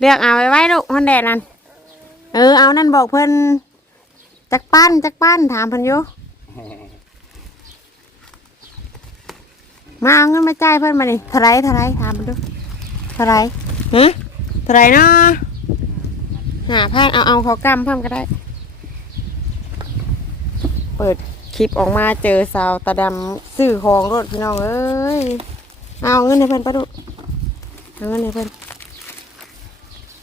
เลือกเอาไว้ไว้ลูกฮอนแดดนั่นเออเอานั่นบอกเพิ่นจักปั้นจักปั้นถามเพิ่นอยู่มาเอาเงินมาจ่ายเพิ่นมานี่เท่าไรเท่าไรถามเพิ่นดูเท่าไรฮะเท่าไรเนาะหาพันเอาเอาเขากำพันก็ได้ เปิดคลิปออกมาเจอสาวตาดำซื้อของรถพี่น้องเอ้ยเอาเงินให้เพิ่นไปดุเอาเงินให้เพิ่น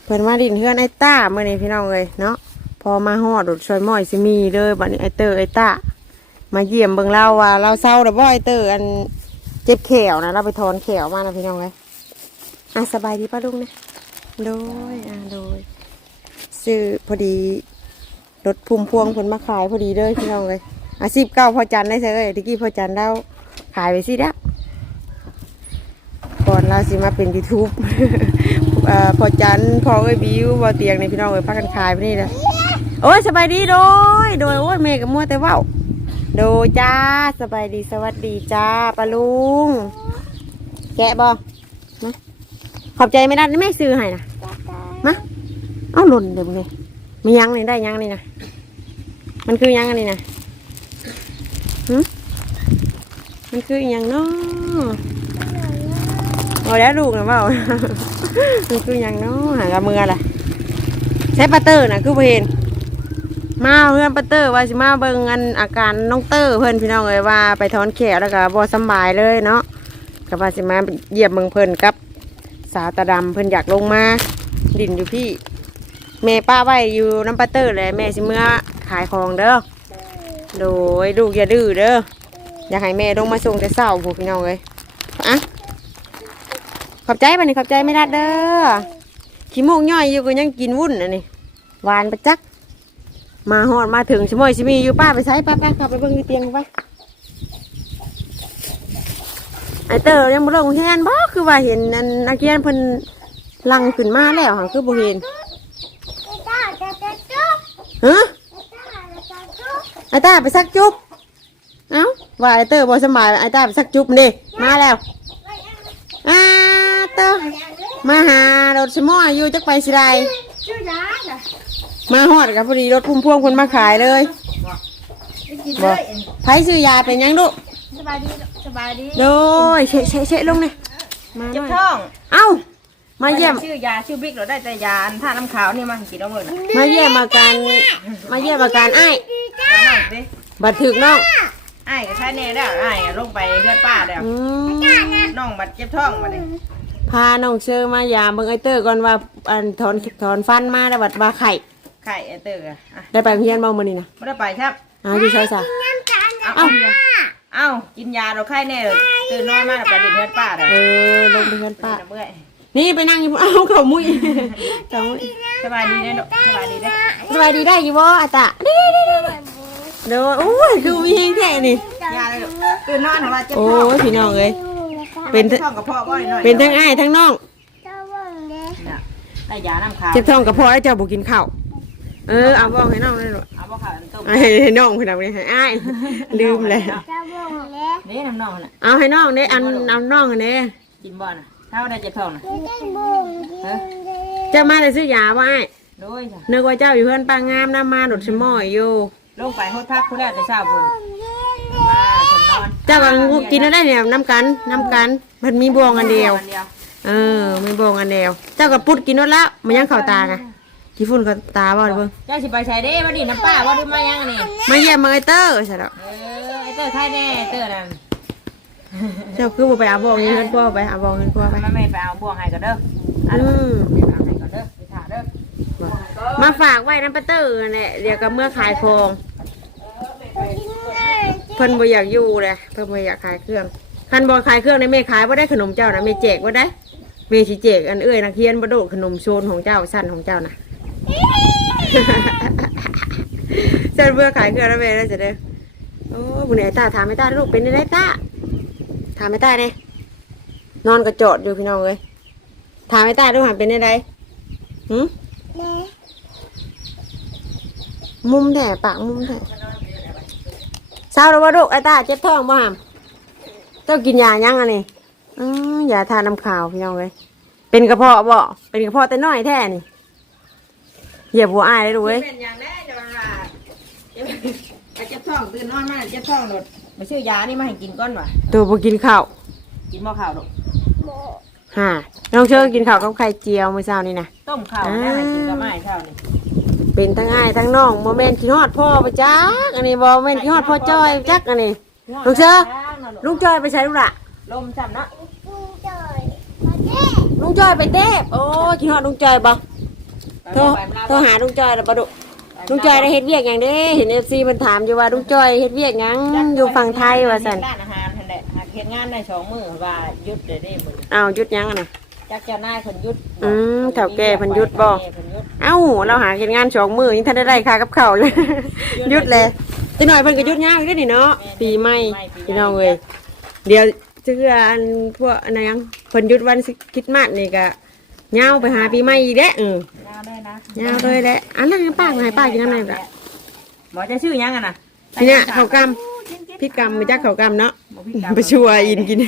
เพิ่นมาดินเฮือนไอ้ต้าเมื่อนี้พี่น้องเลยเนาะพอมาฮอดรถช่วยม้อยสิมีเลยบัดนี้ไอ้เตอร์ไอ้ต้ามาเยี่ยมเบิ่งเราว่าเราเศร้าแล้วบ่ไอ้เตอร์อันเจ็บแขวนะเราไปถอนแขวมานะพี่น้องเลยอะสบายดีป้าลุงนะโดยอะโดยซื้อพอดีรถพุ่มพวงเพิ่นมาขายพอดีเลยพี่น้องเลยอาชีพเก่าพอจันได้เซ่ตะกี้พอจันเราขายไปสิแล้วก่อนเราสิมาเป็นยูทูบ พอจันพอเอ้ยบิวพอเตียงในพี่น้องเอ้ยพักกันขายไปนี่นะโอ้ยสบายดีโดยโดยโอ้ยเมย์กับมัวแต่เว้าโดยจ้าสบายดีสวัสดีจ้าปาลุงแกะบอมาขอบใจไม่ได้ไม่ซื้อให้นะมาเอาหล่นเดี๋ยวนี้มียังนี่ได้ยังนี่นะมันคือยังอันนี้นะหึมันคืออหยังเนาะ เอาแล้วลูกนะเปล่ามันคือยังเนาะหากระเมือล่ะใช้ปัตเตอร์นะคือเห็นมาเพื่อนปัตเตอร์ว่าสิมาเบิ่งอันอาการน้องเตอร์เพื่อนพี่น้องเอ้ยว่าไปถอนแขวแล้วก็บ่สบายเลยเนาะก็ว่าสิมาเยี่ยมเมืองเพิ่นกับ สาวตาดำเพิ่นอยากลงมาดินอยู่พี่แม่ป้าไว้อยู่น้ำปัตเตอร์เลยแม่สิเมื่อขายของเด้อโดยลูกอย่าดื้อเด้ออยากให้แม่ลงมาส่งแต่เช้าพวกพี่น้องเอ้ย ขอบใจบันนี้ขอบใจไม่ได้เด้อขี้โมกย่อยอยู่ก็ยังกินวุ่นอันนี้หวานประจัก มาหอดมาถึงชิมอยชิมีอยู่ป้าไปใช้ป้าป้าขับไปเบิ่งอยู่เตียงไปไอเตอร์ยังบ่ลงแทนบ่คือว่าเห็นนันนักเรียนเพิ่นลังขึ้นมาแล้วหังคือบ่เห็นฮะไอตาไปซักจุ๊บเอ้าว่าไอเตอร์บ่สำบายไอตาไปซักจุ๊บนี่มาแล้ว อาเตอมาหารถสมออยู่จักไปสิไรมาฮอดกับพอดีรถพุ่มพวงคนมาขายเลยบอกไผซื้อยาเป็นหยังลูกสบายดีสบายดีโดยเชะเชะเชะลงเนี่ยมาหเจ็บน่อยท้องเอ้า มาเยี่ยม ชื่อยาชื่อบิ๊กเราได้แต่ยาอันท่าน้ำขาวนี่มากินเอาเลยนะมาเยี่ยมอาการมาเยี่ยมอาการไอ้ายยาหน่อยดิบัดถึกน้อง ไอ้ก็ใช่แน่แล้วไอ้ลงไปเพื่อนป้าแล้วอืมน้องบัดเจ็บท้องมาดิพาน้องเชอมายามเบิ่งไอเตอร์ก่อนว่าอันถอนถอนฟันมาแล้วบัดว่าไข่ไข่ไอ้เตอร์อะอะได้ไปโรงเรียนบ้างมื้อนี้นะไม่ได้ไปครับอ้าวอยู่ใช่ซะ เอาเอาเอ้ากินยาเราไข้แน่เลยตื่นนอนมาแล้วไปดินเพื่อนป้าแล้วเออลงไปเพื่อนป้า เมื่อยนี่ไปนั่งอยู่เอ้าเขามุ้ยเขามุ้ยสบายดีนะดอกสบายดีนะสบายดีได้อยู่บ่อาตะ เดี๋ยวโอ้ยคือมีแค่นี่ ยาเลยลูกตื่นนอนทำไมเจ็บโอ้ท้องยพี่น้องเอ้ยเป็นจ็บท้องกับพ่อบ่อยหน่อยเป็นทั้งอ้ายทั้งน้องน่ะได้ยาน้ำขาวเจ็บท้องกับพ่อแล้วเจ้าบุกินข้าวเออเอาบอกให้น้องเลยหรอเอาบ่ขาวต้มให้น้องพี่น้องเลยให้อ้ายลืมเลยนี่น้ำนองน่ะเอาให้น้องเนี่ยอันเอาน้องอันนี้กินบ่น่ะถ้าได้เจ็บท้องน่ะเฮ้ยเจ้ามาได้ซื้อยาว่าอ้ายโดยจ้ะนึกว่าเจ้าอยู่เพื่อนปางงามน้ำมาดดชะม้อยอยู่ ลงไปโคตรพักผู้แรกแต่เช้าพุ่นมาคนนอนเจ้าก็กินแล้วได้เนี่ยน้ำกันน้ำกันมันมีบวงอันเดียว อันเดียวเออไม่บองอันเดียว เจ้ากับปุดกินนดแล้วมันยังเข่าตาไงกี่ฝุ่นเขาตาบ่เลยเบิ่งเจ้าสิไปใช้เด้มาดิน้ำป้าว่าดิมายังอันนี่มาเยี่ยมมาไอเตอร์ใช่แล้วเออไอเตอร์ไทยแน่ไอ้เตอร์นั่นเจ้าคือบ่ไปเอาบองเงินพ่อไปเอาบองเงินพ่อไปมาไม่ไปเอาบ่วงให้ก็เด้ออันอืม มาฝากไว้น้ำปะเตอร์นั่นแหละเดี๋ยวก็เมื่อขายของเพิ่นบ่อยากอยู่เลยเพิ่นบ่อยากขายเครื่องคันบ่ขายเครื่องในเมขายบ่าได้ขนมเจ้านะเมแจกบ่าได้เมสิแจกอันเอ้ยนักเรียนบ่โดดขนมโชนของเจ้าสั้นของเจ้านะเจ้าเบื่อขายเครื่องแล้วเมได้จะได้อโอ้บุญไหนตาถามไม่ตาลูกเป็นได้ตาถามไม่ตาเนี่ยนอนกระโจดอยู่พี่น้องเลยถามไม่ตาดูกหันเป็นได้ไดหืม มุมแด่ปากมุมแด่เศร้าแล้วว่าลูกไอ้ตาเจ็บท้องบ่หามเจ้ากินยายังอันนี้อือยาทาน้ำขาวพี่น้องเลยไปเป็นกระเพาะบ่เป็นกระเพาะแต่น้อยแท้นี่เหยียบหัวอายเลยดูเว้ยเป็นอย่างแรกจะมาอาจจะท้องตื่นนอนมาจะท้องโดดมาซื้อยานี่มาให้กินก้อนวะตัวบ่กินข้าวกินหม้อข้าวโดดฮะน้องเชื่อกินข้าวกับไข่เจียวมื้อเช้านี่นะต้มข้าวแม่ให้กินกับไม้เท่านี่ เป็นทั้งอ้ายทั้งน้องโมเมนต์ขี้ฮอดพ่อไปจักอันนี้บ่แม่นขี้ฮอดพ่อจ้อยไปจักอันนี้ลูกเสือลุงจ้อยไปใช้ลูกละลมจำเนาะลุงจ้อยไปเทพโอ้ยขี้ฮอดลุงจ้อยบ่โทรโทรหาลุงจ้อยแล้วบ่ดุลุงจ้อยได้เฮ็ดเวียกหยังเด้เห็น FC มันถามอยู่ว่าลุงจ้อยเฮ็ดเวียกหยังอยู่ฝั่งไทยว่าซั่นร้านอาหารทันแหละหากเฮ็ดงานได้สองมื้อว่าหยุดได้ได้มื้ออ้าวหยุดหยังอะน่ะ จักเจ้านายเพิ่นหยุดอืมเฒ่าแก่เพิ่นหยุดบ่ เฒ่าแก่เพิ่นหยุดเอ้าเราหาเฮ็ดงานสองมื้อยังทันได้ได้ค่ากับข้าวเลย หยุดเลยจักหน่อยเพิ่นก็หยุดยาวอีกเด้อนี่เนาะปีใหม่พี่น้องเอ้ยเดี๋ยวเชื่ออันพวกอันนั้นยังเพิ่นหยุดวันคริสต์มาสนี่ก็ยาวไปหาปีใหม่อีกเด้อเออยาวได้นะยาวเลยแหละอันนั้นป้าไงป้ากินน้ำไหนล่ะหมอจะชื่อหยังอะนะ ทีเนี้ยเขาวกำ พิษกรรมมาจากเขาวกำเนาะไปชัวอินกิน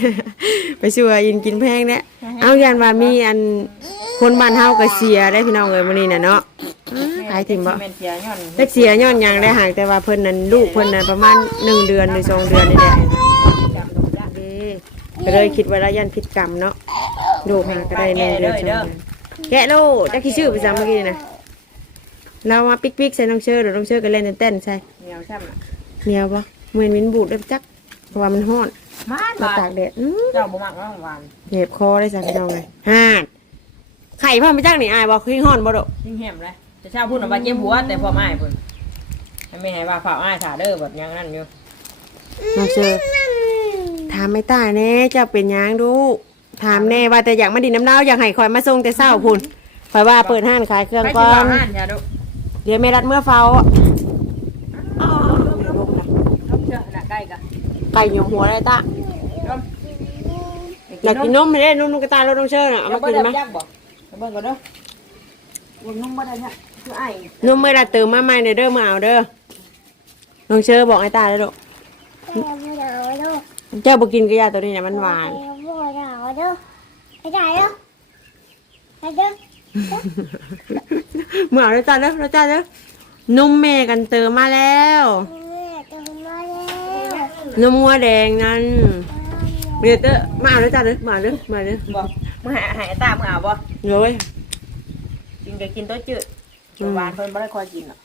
ไปชัวอินกินแพงเนี่ยเอายันว่ามีอันคนบ้านเฮาก็เสียได้พี่น้องเอ้ยมื้อนี้น่ะเนาะอื้อขายถิ่มบ่แม่นเสียย้อนเล็กเสียย้อนหยังได้ห่างแต่ว่าเพิ่นนั้นลูกเพิ่นนั้นประมาณหนึ่งเดือนหรือสองเดือนนี่แหละจำดูได้เด้ก็เลยคิดว่าระยันพิษกรรมเนาะลูกหาก็ได้หนึ่งเดือนสองเดือนแกะโลจักขี้ชื่อไปซ้ำเมื่อกี้นะเรามาปิกๆใส่น้องเชื่อเดี๋ยวน้องเชื่อก็เล่นเต้นๆใส่เหนียวช่ำน่ะเหนียวปะ เหมือนวินบูดได้จักเพราะว่ามันห้อนมามาบาตากแดดอื้อเจ้าบ่มักน้องหวานเหน็บคอได้สักน้องเลยห่านไข่พ่อไปจักนี่อายบอกขี้ห้อนบ่ดอกยิ่งแหมเลยจะเช้าพูดออกมาเจ็บหัวแต่พอไม่พุ่นไม่ให้ว่าฝ่าอ้ายถ่าเด้อแบบยังนั่นอยู่น้องเชื่อถามไม่ตายแน่เจ้าเป็นหยังดู ถามแน่ว่าแต่อยากมาดินน้ำเน่าอยากให้คอยมาส่งแต่เศร้าพุ่นคอยว่าเปิดห้านขายเครื่องไปก่ที่อบ้านนนั่นอย่าดู เดี๋ยวไม่รัดเมื่อเฝ้าอ้าวลมนะ ลบเจ้าน่ะใกล้กัน ไก่หยงหัวอะไรตาลบอยากกินนมไม่ได้นมลูกกระตายรถน้องเชื่อน่ะเอามากินไหมยักบ่เบิ่งก่อนเด้ออุ่นนุ่มบ่ได้เนี่ยคือไอ้นมเมื่อไรเติมมาใหม่เด้อเด้อมาเอาเด้อน้องเชื่อบอกไอ้ตาเลยลูกเจ้าบอกกินกระยาตัวนี้เนี่ยมันหวานเมื่อเอาเลยจ้าเด้อเลยจ้าเด้อนมแม่กันเติมมาแล้ว นมงัวแดงนั่นเดี๋ยวเด้อมาเอาเลยจ้าเด้อมาเอาเด้อมาเอาเด้อบ่มึงหาหายตามึงเอาบ่เลยกินก็กินตัวจืดตัวหวานเพิ่นบ่ได้ค่อยกินหรอก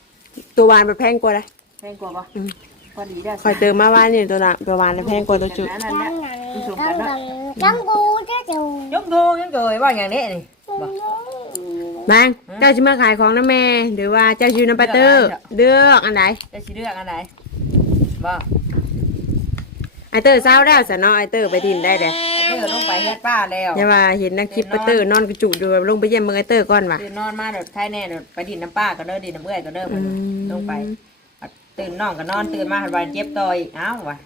ตัวหวานมันแพงกว่าเลยแพงกว่าบ่อืมพอดีได้คอยเติมมาว่านี่ตัวละตัวหวานมันแพงกว่าตัวจุดนั่นน่ะ Đóng cu chứ chù ยกโทยกเกยว่าอย่างนี้นี่บ่นางเจ้าจะมาขายของนะแม่หรือว่าเจ้าอยู่น้ำปลาเตอร์เลือกอันไหนจะสิเลือกอันไหนบ่ ไอเตอร์เศร้าแล้วสะเนาะไอเตอร์ไปดินได้เด้เพื่อลงไปเฮ็ดป้าแล้วอย่าว่าเห็นนักคลิปปลาเตอร์นอนกระจุกอยู่ลงไปเยี่ยมเมืองไอเตอร์ก่อนว่ะตื่นนอนมาเดี๋ยวใครแน่เดี๋ยวไปดินน้ำป้าก็เด้อดินน้ำเอื้อยก็เด้ออืมลงไป ตื่นนอนก็นอนตื่นมาหันวันเจ็บต่อยเอ้าว่ะ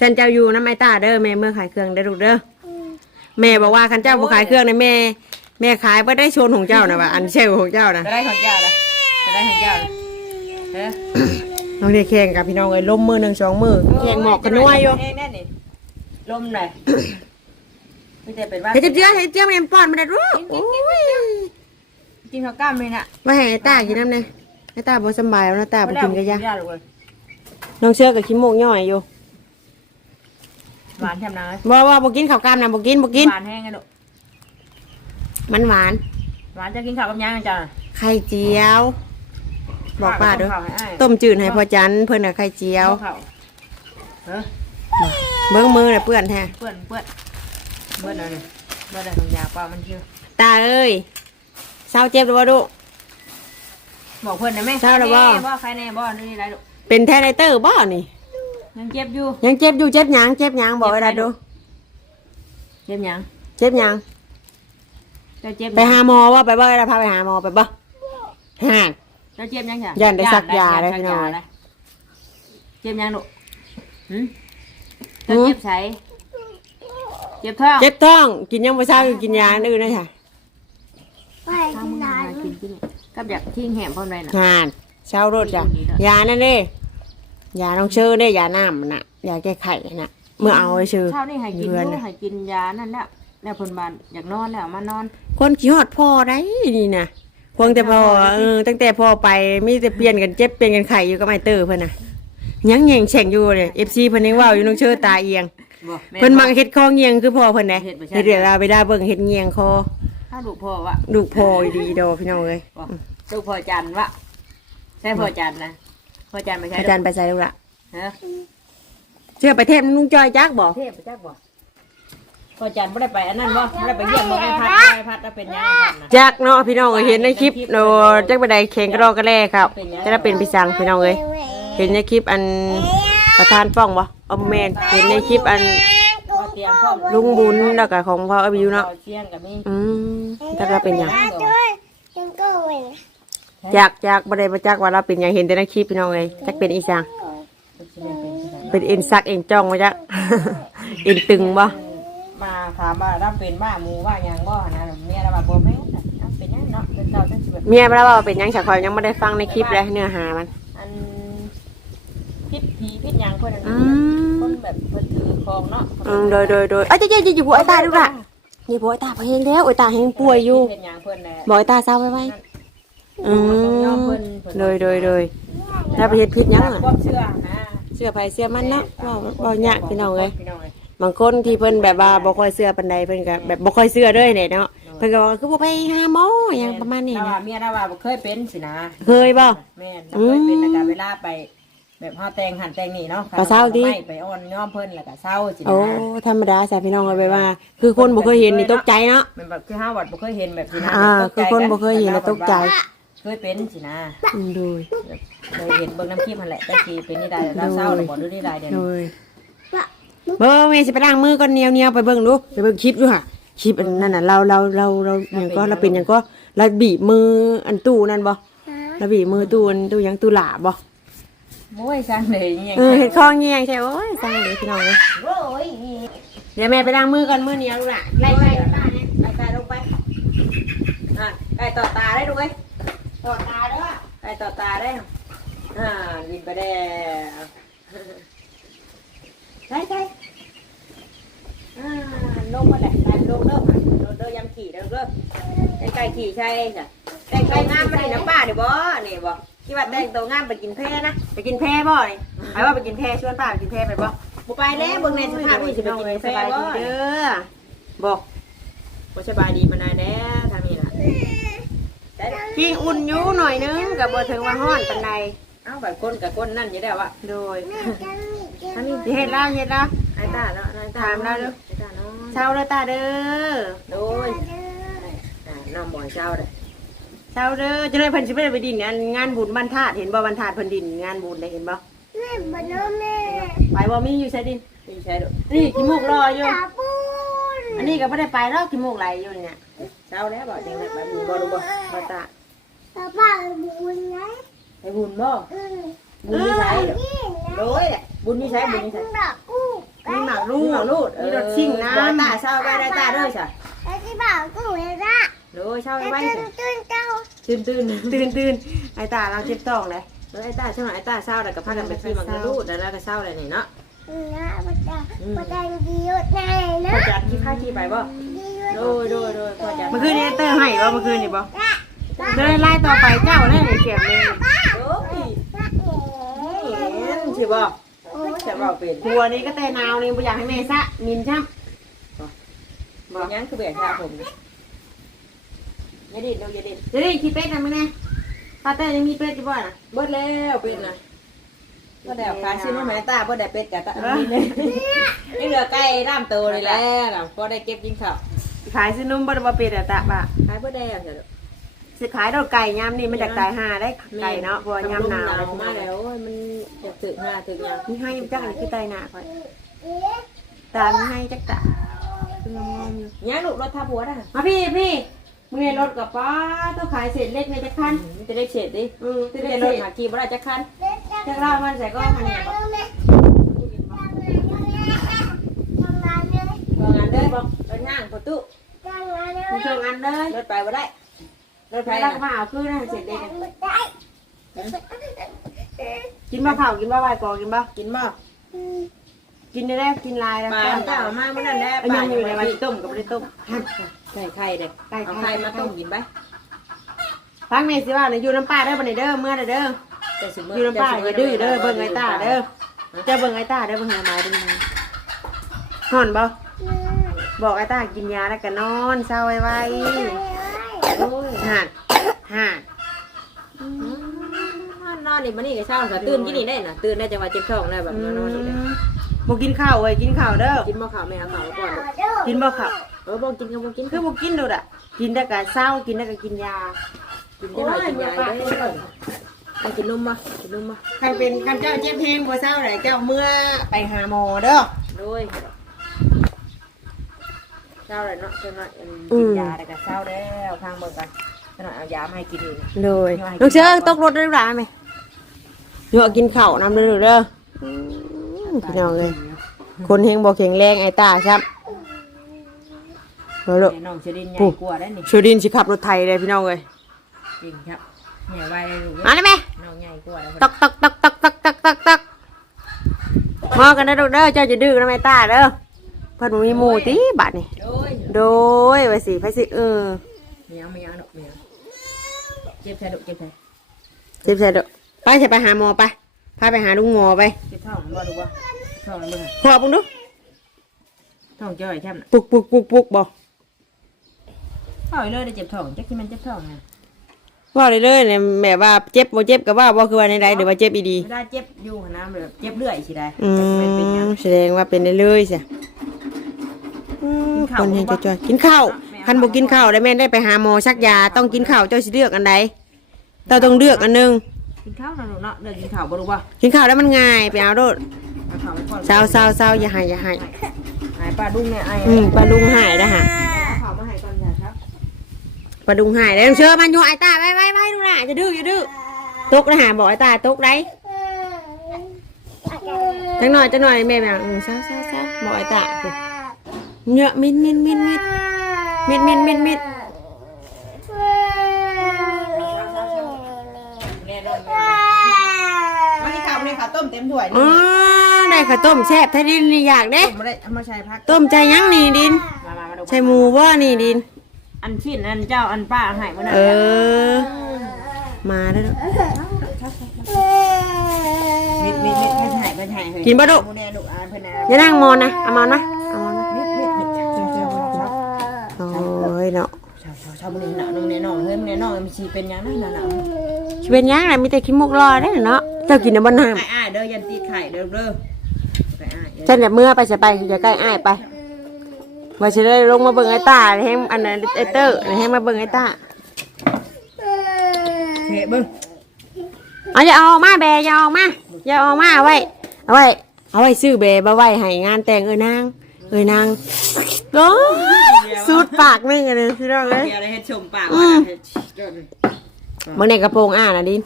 ฉันเจ้าอยู่น้ำไอตาเด้อแม่เมื่อขายเครื่องได้อลูกเด้อแม่บอกว่าคันเจ้าบ่ขายเครื่องนะแม่ แม่ขายบ่ได้ชนของเจ้านะว่ะอันเชลของเจ้านะจะได้ของเจ้าละจะได้ของเจ้าละเฮ้ย น้องเด็กแข่งกับพี่น้องเอ้ยล้มมือหนึ่งสองมือแข่งหมอกกันนัวอยู่เองแน่นี่ลมหน่อยไม่ได้เป็นว่าเฮ้ยเจ้าเฮ้ยเจ้าแม่ป้อนมาได้รู้โอ้ยกินข้าวกล้ามเลยน่ะว่าให้ไอตากินน้ำเนี่ยไอตาบ่สำบายแล้วนะตาบ่กินกะยะยาเลยน้องเชื่อกับขี้โมกย่อยอยู่หวานแทบนะบ่ว่าบ่กินข้าวกล้ามนะบ่กินบ่กินหวานแห้งไงลูกมันหวานหวานจะกินข้าวกับยังกันจ้ะไข่เจียว บอกป้าเด้อข้าวให้อ้ายต้มจืดให้พ่อจันเพิ่นน่ะไข่เจียวข้าวเฮ้ยเบิ่งมือน่ะเปื้อนแท้เปื้อนเปื้อนเปื้อนอะไรเปื้อนอะไรของยาเปล่ามันชื่อตาเอ้ยเศร้าเจ็บหรือบ่ลูกบอกเพื่อนนะแม่เช้าแล้วบ่บ่ใครแน่บ่นี่ไรลูกเป็นแท้ไนเตอร์บ่นี่ยังเจ็บอยู่ยังเจ็บอยู่เจ็บหยังเจ็บหยังบอกไว้ล่ะดูเจ็บหยังเจ็บหยังเจ้าเจ็บไปหาหมอว่าไปบ่ได้พาไปหาหมอไปบ่ห่า เจ้าเจ็บหยังจ้ะย่านได้ซักยาได้ซัพี่น้องได้เจ็บหยังลูกหืมหืเจ้ามเจ็บใสเจ็บท้องเจ็บท้อง กินยังบ่เช้าอยู่กินยาอันอื่นนะค่ะ Phải ท้องมึง cái หา này กินกินกับอยากทิ้งแหมพ่อไรน่ะห่านเช้ารถจ้ะยานั่นเด้ยาน้องเชื่อเด้ยาน้ำมันน่ะยาแก้ไขน่ะ เมื่อเอาไว้ชื่อเช้านี่ให้กินเดือนลูน่ะกให้กินยานั่นแหละแล้วเพิ่นบ้านอยากนอนแล้วมานอน คนขี้ฮอดพ่อได้นี่นะ พวงแต่พ่อเออตั้งแต่พ่อไปมีแต่เปลี่ยนกันเจ็บเปลี่ยนกันไข่อยู่กับไมเตอร์เพิ่นน่ะยังแย่งแฉ่งอยู่เลย FC เพิ่นยังเว้าอยู่น้องเชิดตาเอียงบ่เพิ่นมักเฮ็ดคอเงียงคือพ่อเพิ่นน่ะเฮ็ดบ่ใช่ เฮ็ดเดี๋ยวเราไปได้เบิ่งเฮ็ดเงียงคอถ้าลูกพ่อวะลูกพ่อดีดอกพี่น้องเอ้ยบ่ลูกพ่อจันทร์วะใช่พ่อจันทร์นะพ่อจันทร์ไม่ใช่อาจารย์ไปใส่ลูกละฮะเชื่อไปเทพลุงจอยจักบ่เทพไปจักบ่ พ่อจันทร์บ่ได้ไปอันนั้นบ่บ่ได้ไปเยี่ยมบ่ไอ้พัดไอ้พัดแล้วเป็นยังไงพัดนะ จักเนาะพี่น้องเอ้ยเห็นในคลิปโนจักไปได้แข่งกระรอกกระแลครับจะได้เป็นพี่สังพี่น้องเอ้ยเห็นในคลิปอันประธานป้องบ่เอาแม่นเห็นในคลิปอันพ่อเตรียมพร้อมลุงบุญแล้วก็ของพ่ออบิวเนาะเชียงกับมีอืมจักเราเป็นหยังด้วยยังก็เว้นจักจักบ่ได้มาจักว่าเราเป็นหยังเห็นแต่ในคลิปพี่น้องเอ้ยจักเป็นอีสังเป็นเอ็นซักเอ็นจ้องมาจัก เอ็นตึงบ่ มาถามว่ารับเป็นบ้าหมูว่าหยังบ่นะเมียเราว่าบ่แม่นน่ะเอาเป็นหยังเนาะเป็นเก่าจังสิแบบเมียบ่ได้ว่าเป็นหยังฉักคอยยังบ่ได้ฟังในคลิปเลยเนื้อหามัน อันพิษผีพิษหยังเพิ่นอันอืนี้ม คนแบบเพิ่นถือของเนาะอืมโดยโดยโดยเอ้ยเจ๊เจ๊อยู่หัวไอ้ตาดูล่ะนี่หัวไอ้ตาเพลงแล้วไอ้ตาแหงป่วยอยู่เฮ็ดหยังเพิ่นแหละบอกไอ้ตาเศร้าไว้ไว้อืต้องยอมมเพิ่นเพิ่นโดยโดยโดยถ้าไปเฮ็ดพิษหยังอะ ความเชื่อนะเสื้อไผเสื้อมันเนาะบ่บ่ยากพี่น้องเอ้ยพี่น้องเอ้ย บางคนที่เพิ่นแบบว่าบ่ค่อยเสื้อปานใดเพิ่นก็แบบบ่ค่อยเสื้อเด้เนี่ยเนาะเพิ่นก็บอกว่าคือบ่ไปหาหมอหยังประมาณนี้แต่ว่านะเมียเราว่าบ่เคยเป็นสินะเคยบ่แม่นเราเคยเป็นแล้วก็เวลาไป แบบเฮาแต่งหันแต่งนี่เนาะก็เศร้าดิ ไม่ไปอ้อนย้อมเพิ่นแล้วก็เศร้าสินะโอ้ธรรมดาจ้ะพี่น้องเอาไปว่า คือคนบ่เคยเห็นนี่ตกใจเนาะ มันแบบคือห้าวัดบ่เคยเห็นแบบสินะอ่าตกคือใจคนบ่เคยเห็นแล้วตกใจ เคยเป็นสินะอืมโดยเคยเห็นเบิ่งน้ำคลิปมันแหละแต่สิเป็นนี่ได้แล้วเศร้าแล้วบ่ดูนี่ได้เดี๋ยวโดนี้ ย เบิ่งแม่สิไปล้างมือก่อนเหนียวๆไปเบิ่งดูไปเบิ่งคลิปดูค่ะคลิปอันนั้นน่ะเราเราเราเราหยังก็เราเป็นหยังก็เราบีบมืออันตู้นั่นบ่เราบีบมือตู้อันตู้หยังตู้หลาบ่โอ้ยสร้างเลยยังเออเห็ดคอเงี้ยงใช่โอ้ยสั่งเลยพี่น้องเลยโอ้ยเดี๋ยวแม่ไปล้างมือก่อนมือเหนียวดูล่ะไล่ไปตาเนี่ยไก่ไก่ลงไปอะไก่ต่อตาได้ดูไหมต่อตาเด้อไก่ต่อตาได้อ่าวินไปแล้ว ใช่ใช่อ่าลงมาแหละไก่ลงเด้อมาลงเด้อยำขี่เด้อเด้อไก่ไก่ขี่ใช่จ้ะแต่งไก่งามมาดิน้ำป้าเดี๋ยวบ่นี่บ่คิดว่าแต่งตัวงามไปกินแพ้นะไปกินแพร่บ่นี่ไปว่าไปกินแพร่ชวนป้าไปกินแพร่ไปบ่บ่ไปแล้วเบิ่งในสภาพนี่สิไปกินสกาแฟบายบ่ดีเด้อบอกบ่สบายดีปานใดแน่ทางนี้ล่ะได้กินอุ่นอยู่หน่อยนึงกับบ่ถึงว่าฮ้อนปานใดเอ้าแบบก้นกับก้นนั่นอยู่แล้วอะโดยทางนี้สิ เฮ็ดแล้วเฮ็ดแล้วไอ้ตาเนาะไอ้ตาถามแล้วเด้อไอ้ตาเนาะเช้าแล้วตาเด้อโดยอ่าน้องบ่อยเช้าเด้อเช้าเด้อจะได้เพิ่นสิไปไปดินอันงานบุญบ้านธาตุเห็นบ่บ้านธาตุเพิ่นดินงานบุญได้เห็นบ่แม่บ้านแม่ไปบ่มีอยู่ใช่ดินพี่ใช้เด้อนี่ขี้มูกรออยู่ตาปูนอันนี้ก็ไม่ได้ไปแล้วขี้มูกไหลอยู่เนี่ยเช้าแล้วบ่จังได๋แบบนี้บ่รู้บ่มาตาตาบ้าบุญไงไปบุญบ่เออ บุญนี่ใช้เด้อนี่ไงโดยแหละบุญนี่ใช้บุญนี่ใช้ดอกกู้มีหมากลูกลูกมีรถชิ่งน้บ่ตาเช้าไปได้ตาเด้อจ้ะไอ้ที่บอกกู้เองละโดยเช้าไอ้ไว้ตื่นจ้ะตื่นเจ้าตื่นตื่นำตื่นตื่นไอ้ตาเราเจ็บต้องเลยแล้วไอ้ตาใช่ไหมไอ้ตาเช้าแล้วก็พากันไปซื้อมังกรลูกแล้วก็เช้าเลยนี่เนาะนะพ่อจ๋าพ่อจ๋าดีอยู่ไหนนะพ่อจัดที่ค่าที่ไปบ่ดีอยู่โดยโดยโดยพ่อจัดเมื่อคืนนี้เตอร์ให้บ่เมื่อคืนนี่บ่เดินไล่ต่อไปเจ้าเลยเสียงเลยโอ้ยเห็น สิบ่จะบ่เป็นหัวนี้ก็แต่นาวนี่บ่อยากให้แม่ซะมินช่บ่ยังคือเบียดชาผมอย่าดิ้นดูอย่าดิ้นำจะได้ขี้เป็ดนะมึงแน่ตาเต้ยังมีเป็ดอยู่บ่น่ะเบิดแล้วเป็ดนะก็ได้ขายซื้อน้องแม่ตาบ่ได้เป็ดกับตานี่เลยนี่เหลือไก่ร่ามโตเลยแหล้วน่ะพอได้เก็บกินข้าวขายซื้อนมบ่ได้บ่เป็ดอะตาบ่าขายบ่ได้เถอะ สิขายดอกไก่ยามนี่มันจากตายห่าได้ไก่เนาะเพราะว่ายามหนาวมาแล้วมันจะถึกหน้าถึกยังมีให้จักอันคือตายหน้าค่อยตามีให้จักตาคืองอมๆอยู่ยังลูกรถทับหัวได้มาพี่พี่มึงในรถกับป้าต้องขายเศษเล็กในจักรคันมันจะได้เฉดดิอืมจะจะได้ได้รรถถหาขี่บ่ได้จักคันจักรเล่ามันใส่ก็มันเนี่ยบอกบ่งานเด้อบ่ไปนั่งประตูมึงเชิงอันเลยรถไปบ่ได้ รถไปไปรันะกมาเอาคือนะเศษเล็กกินมะเผาวกินมะใบกอกินบ่กินบ่กินได้แล้วกินลายแล้วปลาเจ้ามาเมื่อนั้นแหละเอายังอยู่ในวันที่ต้มกับไม่ได้ต้ม ใส่ไข่เด็กเอาไข่มาต้มกินไปฟังแม่สิว่าเนี่ยอยู่น้ำป้าเด้อบันเด้อเมื่อเด้อแต่สิอยู่น้ำป้าอย่าดื้อเด้อเบิ่งไอ้ตาเด้อเจ้าเบิ่งไอ้ตาเด้อเบิ่งหามาดูห่อนบ่บอกไอ้ตากินยาแล้วก็นอนเศร้าไว้ไว้โอ้ย ห่านห่านนอนนี่มันนี่ก็เช้าก็ตื่นกินนี่ได้น่ะตื่นได้จังหวะเจ็บท้องได้แบบนอนนี่ได้บ่กินข้าวเว้ยกินข้าวเด้อ กินบ่ข้าวแม่เอาข้าวก่อนกินบ่ข้าวเออบ่กินก็บ่กินคือบ่กินดูดอะ กินได้ก็เศร้ากินได้ก็กินยา กินได้หน่อยกินยาได้ไปกินนมบ่กินนมบ่ใครเป็นกันเจ้าเจ็บแห้งบ่เศร้าไหนเจ้าเมื่อไปหาหมอเด้อ โดย เช้าเลยเนาะจังหน่อยกินยาได้ก็เช้าแล้วทางเบิ่งกันจังหน่อยเอายามาให้กินอีกเลยน้องเชื่อตกรถได้หรือเปล่าไหมเยอะกินข้าวนำเด้อเด้ออืมพี่น้องเลยคนเฮงบ่แข็งแรงไอ้ตาครับเอาลูกน้องชดินใหญ่กว่าได้นี่ชูดินสิขับรถไทยเลยพี่น้องเลยจริงครับใหญ่ไวเลยลูกมาได้ไหมน้องใหญ่กว่าแล้วตักตักตักตักตักตักตักตักมากันนะลูกเด้อเจ้าจะดื้อนะแม่ตาเด้อ เพิ่นบ่มีหมู่ติบัดนี่โดยโดยไว้สิไปสิเออไม่ยังไม่ยังดอกไม่ยังเจ็บแท้ดอกเจ็บแท้เจ็บใส่เด้อไปจะไปหาหมอไปพาไปหาลุงหมอไปเจ็บท้องบ่ดูบ่ท้องมันขอบุ้งดูท้องเจ้าไอ้แค่น่ะปุกปุกปุกปุกบ่ท้องเลยได้เจ็บท้องจักที่มันเจ็บท้องไงว่าเลยเลยเนี่ยแม่ว่าเจ็บบ่เจ็บก็ว่าบ่คือว่าในใดหรือว่าเจ็บอีดีไม่ได้เจ็บอยู่หน้ำแบบเจ็บเรื่อยสิได้อืมันเป็นหยัง มแสดงว่าเป็นได้เลยสิอืม คนเห็นจะจอยกินข้าวคันบ่กินข้าวได้แม่นได้ไปหาหมอชักยาต้องกินข้าวเจ้าสิเลือกอันใดเจ้าต้องเลือกอันหนึงกินข้าวนะลูกเนาะเดินกินข้าวบ่รู้บ่กินข้าวแล้วมันง่ายไปเอาโดดเอาข้าวไปก่อนเศร้าเศร้าเศร้าอย่าให้อย่าให้หายปลาดุ้งเนี่ยไอ้อืมปลาดุงหายนะฮะเอาข้าวมาให้ก่อนจ้ะครับปลาดุงหายแล้วเชื่อมันอยู่ไอ้ตาไปไปไปดูนะจะดื้อจะดื้อตกนะฮะบอกไอ้ตาตกได้จังหน่อยจังหน่อยแม่แบบอืมเศร้าเศร้าเศร้าบอกไอ้ตาปุ๊บ เนื้อมินมินมินมินมินมินมินมินแน่นอนวันนี้ข้าวนี่ข้าวต้มเต็มถ้วยอ๋อได้ข้าวต้มแซ่บไทยดินนี่อยากเด้ต้มมาได้เอามาใช้พักต้มใจยังนี่ดินมามามาดูใช่หมูว่านี่ดิน อันชิ้นอันเจ้าอันป้าให้มานั่นเอแหละอมาแล้วเด้อมิดมิดมิดเพิ่นให้เพิ่นให้เฮ้ยกินบ่ดุ หมูแน่ดุอ่านเพิ่นนะอย่านั่งมอนนะเอามอนนะเอามอนนะ มิดมิดมิดเจ้าเจ้าเจ้า โอ้ย เนาะเจ้าเจ้าเจ้าบุญหนาน้องแน่นอนเฮ้ยมึงแน่นอนมันสิเป็นยังนั่นน่ะน่ะชีเป็นยังไงมีแต่ขี้มุกรอได้เนาะเจ้ากินน้ำมันน้อ้ายอ้ายเด้อยันตีไข่เด้อเด้อไปอ้ายำฉันจะเมื่อไปจะไปจะใกล้อ้ายไปว่าจะได้ลงมาเบิ่งไอ้ตาให้อันนั้นไอ้เตอร์ให้มาเบิ่งไอ้ตาเฮ้เบิ่งเอาอย่าเอาอกมาแบอย่าเอาอกมาอย่าเอาอกมาเอาไว้เอาไว้เอาไว้ซื้อแบมาไว้ให้งานแต่งเอ้ยนางเอ้ยนางโอ้ สูดปากนึงอันนี้พี่น้องเลยเดี๋ยวอะไรเฮ็ดชมปากว่าเฮ็ดจนเมื่อในกระโปรงอ่านะดิน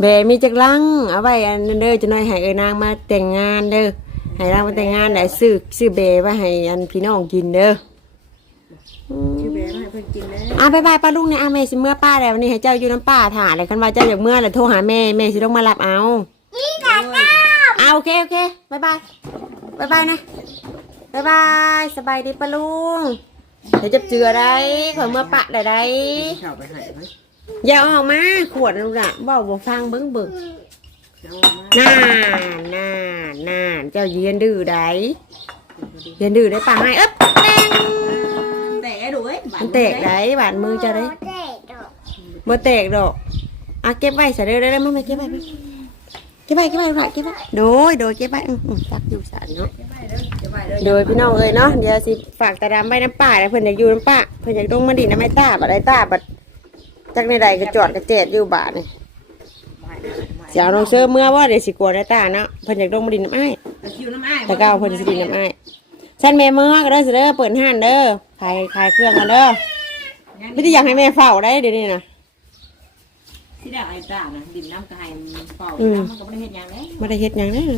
แบมีจักลังเอาไว้อันนั้นเด้อจะน้อยให้เอ้ยนางมาแต่งงานเด้อให้นางมาแต่งงานได้ซื้อซื้อแบไว้ให้อันพี่น้องกินเด้ออืมชื่อแบงให้เพิ่นกินแล้วอะบายบายป้าลุงเนี่ยอะแม่สิเมื่อป้าแล้ววันนี้ให้เจ้าอยู่น้ำป้าถ่าเลยคันว่าเจ้าอยากเมื่อแล้วโทรหาแม่แม่สิต้องมารับเอาเอาโอเคโอเคบายบายบายบายนะ บายบายสบายดีป้าลุง เดี๋ยวจะเจือได้ขอเมื่อปะได้ได้เข้าไปให้เพิ่นอย่าเอาออกมาขวดลูกน่ะเบาบ่ฟังเบิ้งเบิ้งเอามาน่าน่าน่าเจ้าเยืนดื้อได้เยืนดื้อได้ป่าให้เอ๊บแตงแต่ดูเอ้ยมันแตกได้บาดมือเจะได้บ่แตกดอกอะเก็บไว้ใส่เด้อเด้อมามาเก็บไว้ไปเก็บไว้เก็บไว้ค่ะเก็บไว้โดยโดยเก็บไว้อืมอืมตักอยู่สานเนาะเดี๋ยวไปเด้อโดยพี่น้องเอ้ยเนาะเดี๋ยวสิฝากตาดำไว้น้ำป่าแล้วเพิ่นอยากอยู่น้ำป่าเพิ่นอยากลงมาดินน้ำไม้ตาบัดไอ้ตาบัดจักในใดก็จอดก็เจ็ดอยู่บาดนี่เสียวน้องเสื้อเมื่อว่าเดี๋ยวสิกลัวได้ตาเนาะเพิ่นอยากลงมาดินน้ำอ้ายคิวน้ำอ้ายแต่เก้าเพิ่นสิดินน้ำไอ้ายฉันแม่เมื่อก็เด้อสิเด้อเปิดห้านเด้อขายขายเครื่องกันเด้อไม่ได้อยากให้แม่เฝ้าได้เดี๋ยวนี้นะ ที่ได้ไอ้ตานะดินน้ำกายเป่าอืม น้ำมันก็ไม่ได้เฮ็ดหยังเลยไม่ได้เฮ็ดหยังเด้อ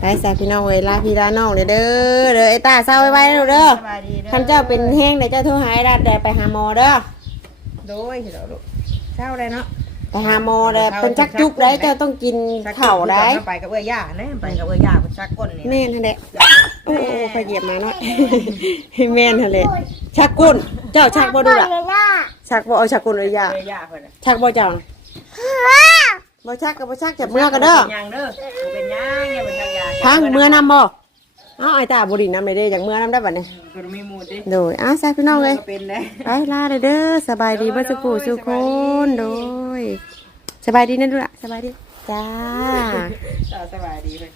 ไปสาพี่น้องเอ้ยลาพี่ลาน้องเด้อเด้อเด้อไอ้ตาเศร้าไว้ๆเด้อเด้อสบายดีเด้อคันเจ้าเป็นแห้งเดี๋ยวเจ้าโทรหาไอ้ดัดเดี๋ยวไปหาหมอเด้อโดยเดี๋ยวลูกเช้าเลยเนาะไปหาหมอแล้วเป็นจักจุกได้เจ้าต้องกินข้าวได้ไปกับเอ้ยย่านะไปกับเอ้ยย่าเพิ่นชักก้นนี่แม่นนั่นแหละ โอ้โอ้พอเหยียบมาเนาะแม่นนั่นแหละชักก้นเจ้าชักบ่ดูล่ะเลยล่ะชักบ่เอาชักก้นเลยย่าเอ้ยย่าเพิ่นน่ะชักบ่เจ้าน่ะบ่ชักก็บ่ชักจับเมื่อกันเด้อเป็นหยังเด้อเป็นหยังเนี่ยเป็นชักยาพังเมื่อนำบ่เอ้าไอ้ตาบ่ดินนำเลยเด้ออยากเมื่อนำได้บัดนี้ก็มีหมูดิโดยอ้าใส่พี่น้องเลยก็เป็นได้ ไปลาเลยเด้อสบายดีเบ่สุกูสุกคนโดย สบายดีนะดูล่ะสบายดี จ้า สบายดีเพิ่น